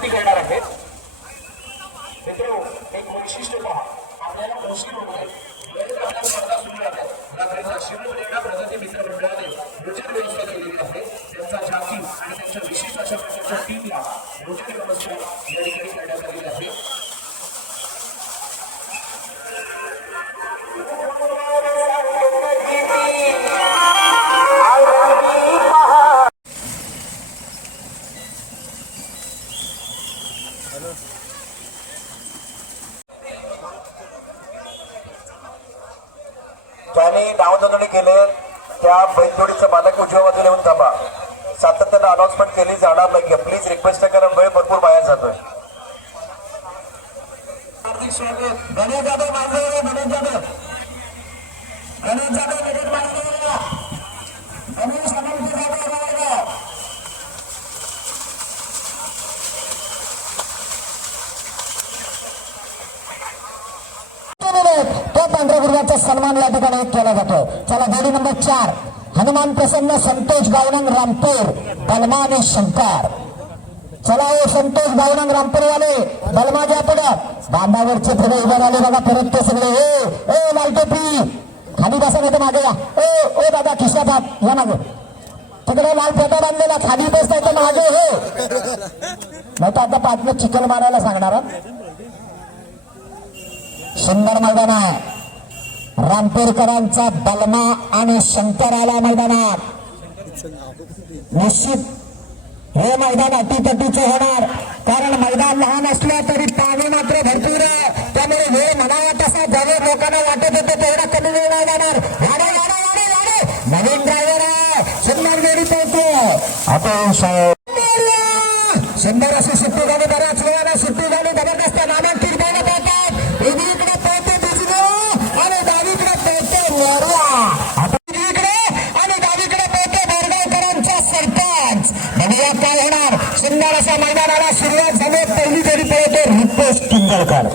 विनंती करणार आहेत. मित्रो एक वैशिष्ट्य पहा. आपल्याला उशीर होतोय स्पर्धा सुरू मित्र मंडळाने योजन व्यवस्था केलेली आहे. त्यांचा जाती आणि त्यांच्या विशिष्ट अशा प्रकारच्या टीमला ज्याने ज्यांनी नावनोंदणी केले त्या बैलजोडीचं मालक उजव्या बाजूला येऊन थांबा. सातत्यानं अनाउन्समेंट केली जाणार नाही प्लीज रिक्वेस्ट आहे कारण वेळ भरपूर बाहेर जातोय. हार्दिक स्वागत. गणेश जाधव गणेश जाधव. गणेश जाधव गणेश मांजरेला गणेश अनंत जाधव मांजरेला तो पांढऱ्या सन्मान या ठिकाणी केला जातो. चला गाडी नंबर चार. हनुमान प्रसन्न संतोष गावनंग रामपूर बलमाने शंकर. चला हो संतोष गावनंग रामपूर वाले बलमा घ्या पुढे बांधावरचे पुढे उभे राहिले बघा परत ते सगळे. ए ए लालटोपी. खाली बसा नाही मागे या. ओ ओ दादा खिशा बाप या मागे. तिकडे लाल फेटा बांधलेला खाली बसताय तर मागे हो. नाही तर आता पाचनं चिकन मारायला सांगणार हं. सुंदर मैदान आहे. रामपूरकरांचा बलमा आणि शंकर आला मैदानात. निश्चित हे मैदान अटीतटीचं होणार. कारण मैदान लहान असलं तरी पाणी मात्र भरपूर आहे. त्यामुळे वेळ म्हणावा तसा जवळ लोकांना वाटत होतं तेवढा कमी वेळ नाही जाणार. वाडे, वाडे, वाडे, वाडे. नवीन ड्रायव्हर आहे. सुंदर गाडी पळतो. आता साहेब सुंदर अशी सुट्टी झाली बऱ्याच वेळाला सुट्टी झाली. जबरदस्त नामांकित सुंदर असा मैदानाला सुरुवात झाली पहिली तरी पळतो रुपेश किंजळकर